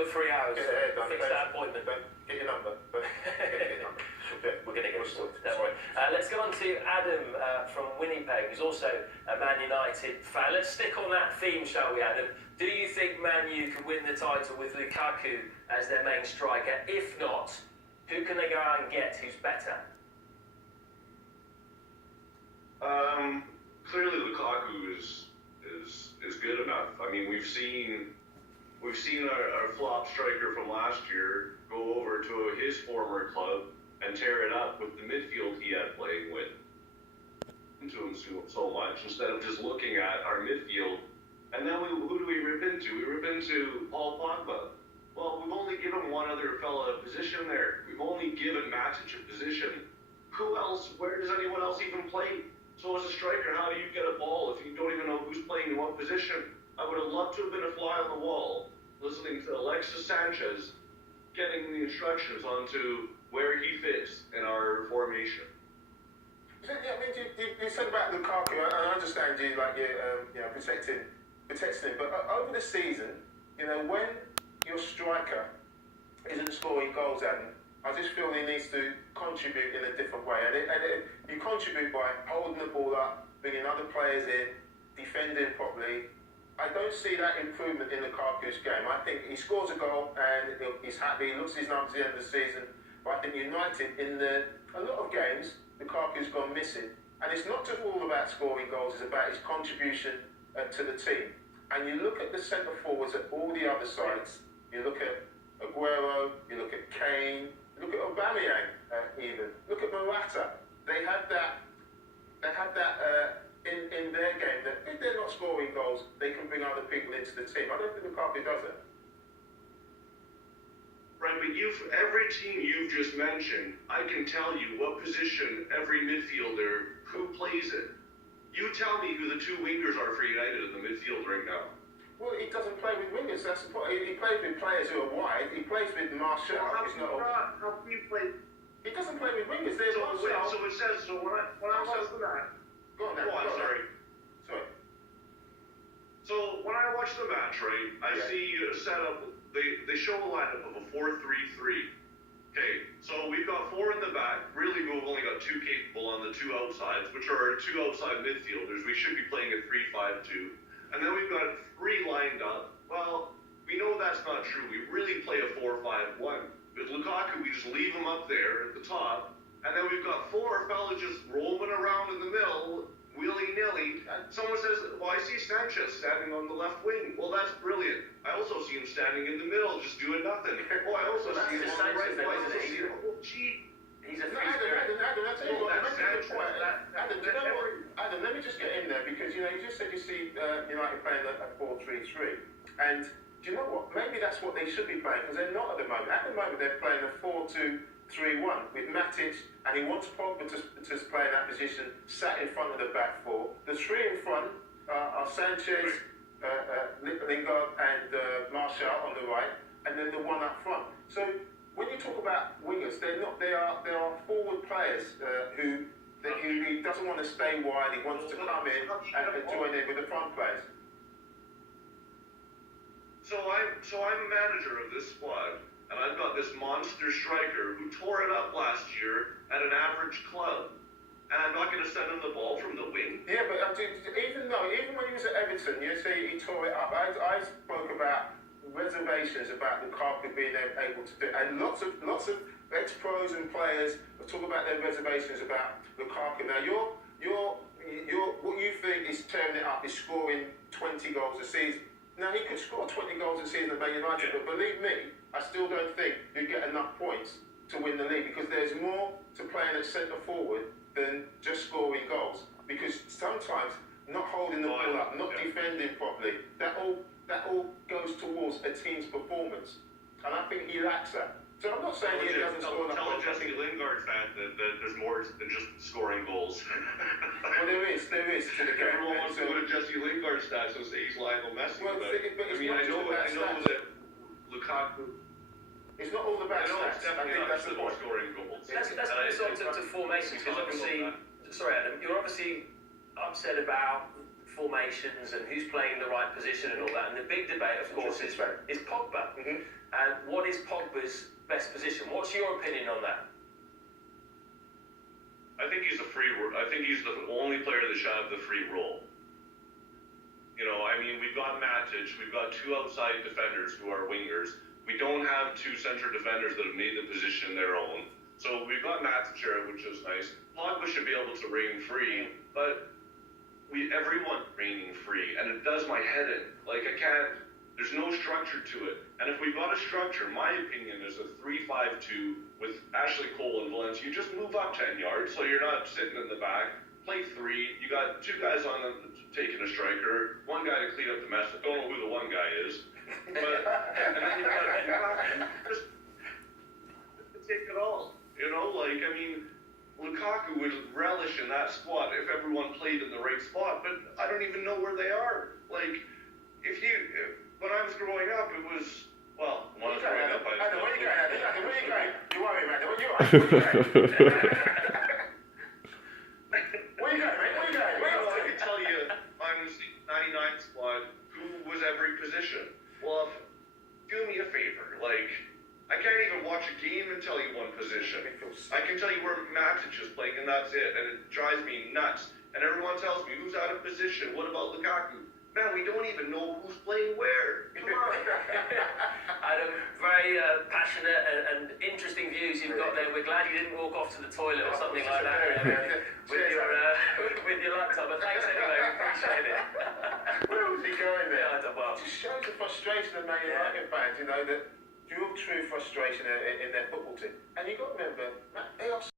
2 or 3 hours. Fix that appointment. Get your number. We're going to get it sorted, don't worry. Let's go on to Adam from Winnipeg, who's also a Man United fan. Let's stick on that theme, shall we, Adam? Do you think Man U can win the title with Lukaku as their main striker? If not, who can they go out and get who's better? Clearly Lukaku is good enough. I mean, we've seen our flop striker from last year go over to his former club and tear it up with the midfield he had playing with. Into him so much instead of just looking at our midfield. And then who do we rip into? We rip into Paul Pogba. Well, we've only given one other fella a position there. We've only given Matic a position. Who else? Where does anyone else even play? So as a striker, how do you get a ball if you don't even know who's playing in what position? I would have loved to have been a fly on the wall, listening to Alexis Sanchez getting the instructions onto where he fits in our formation. Yeah, I mean, you said about Lukaku, I understand you protecting him, but over the season, when your striker isn't scoring goals, Adam, I just feel he needs to contribute in a different way. And you contribute by holding the ball up, bringing other players in, defending properly. I don't see that improvement in Lukaku's game. I think he scores a goal and he's happy, he looks at his numbers at the end of the season. But I think United, in a lot of games, Lukaku's gone missing. And it's not just all about scoring goals, it's about his contribution to the team. And you look at the centre forwards at all the other sides, you look at Aguero, you look at Kane, look at Aubameyang even. Look at Morata. They have that in their game that if they're not scoring goals, they can bring other people into the team. I don't think Lukaku does it. Right, but every team you've just mentioned, I can tell you what position every midfielder, who plays it. You tell me who the two wingers are for United in the midfield right now. Well, he doesn't play with wingers. That's the point. He plays with players who are wide. He plays with Martial. Well, how can you play? He doesn't play with wingers. There's so it says. So when I watch the match, go on, sorry. So when I watch the match, right, I see a setup. They show a lineup of a 4-3-3. Okay, so we've got 4 in the back. Really, we've only got 2 capable on the 2 outsides, which are our 2 outside midfielders. We should be playing a 3-5-2. And then we've got 3 lined up. Well, we know that's not true. We really play a 4-5-1. With Lukaku, we just leave him up there at the top. And then we've got 4 fellas just roaming around in the middle, willy-nilly. Someone says, well, I see Sanchez standing on the left wing. Well, that's brilliant. I also see him standing in the middle, just doing nothing. Oh, I also see him on the right. I also see him. Oh, gee. He's a Adam, let me just get in there because you just said you see United playing a 4-3-3, and do you know what? Maybe that's what they should be playing because they're not at the moment. At the moment, they're playing a 4-2-3-1 with Matic, and he wants Pogba to play in that position, sat in front of the back 4. The 3 in front are Sanchez, Lingard, and Martial on the right, and then the 1 up front. So when you talk about wingers, they're not. They are forward players who he doesn't want to stay wide. He wants to come in and join in with the front players. So I'm manager of this squad, and I've got this monster striker who tore it up last year at an average club, and I'm not going to send him the ball from the wing. Yeah, but even when he was at Everton, you say he tore it up. I spoke about reservations about Lukaku being able to do it, and lots of ex-pros and players talk about their reservations about Lukaku. Now, what you think is tearing it up is scoring 20 goals a season. Now, he could score 20 goals a season at Man United, but believe me, I still don't think you get enough points to win the league because there's more to playing at centre forward than just scoring goals. Because sometimes not holding the ball up, not defending properly, that all goes towards a team's performance. And I think he lacks that. So I'm not saying he doesn't score enough goals. Tell a Jesse Lingard fan that there's more than just scoring goals. Well, there is to the game. Everyone wants to go to Jesse Lingard stats and say he's Lionel Messi. Well, but I know that Lukaku. It's not all about stats. I think that's the point. Scoring goals. Let's put this on to formations because obviously, sorry Adam, you're obviously upset about formations and who's playing the right position and all that. And the big debate, of course, is Pogba. And what is Pogba's best position? What's your opinion on that? I think he's the only player that should have the free role. You know, I mean, we've got Matic, we've got two outside defenders who are wingers. We don't have two center defenders that have made the position their own. So we've got Matic here, which is nice. Pogba should be able to reign free, but everyone's reigning free, and it does my head in. Like, there's no structure to it. And if we've got a structure, my opinion is a 3-5-2 with Ashley Cole and Valencia. You just move up 10 yards so you're not sitting in the back. Play three. You got two guys on them taking a striker, one guy to clean up the mess. I don't know who the one guy is. But, and then you got just take it all. You know, like, I mean, Lukaku would relish in that squad if everyone played in the right spot, but I don't even know where they are. Like, when I was growing up, it was, well, when I was growing up, where are you going? Where are you going? You worry, man. Where are you going? Where are you going, mate? Where are you going? I can tell you, on the 99 squad, who was every position. Well, do me a favor, like, I can't even watch a game and tell you one position. I can tell you where Matic is playing, and that's it, and it drives me nuts. And everyone tells me, who's out of position? What about Lukaku? Man, we don't even know who's playing where. Come on. Adam, very passionate and interesting views you've got there. We're glad you didn't walk off to the toilet or something like that with your laptop. But thanks anyway, we appreciate it. Where was he going there? Yeah, I don't know. It just shows the frustration of Man United fans, you know, that real true frustration in their football team. And you've got to remember, they are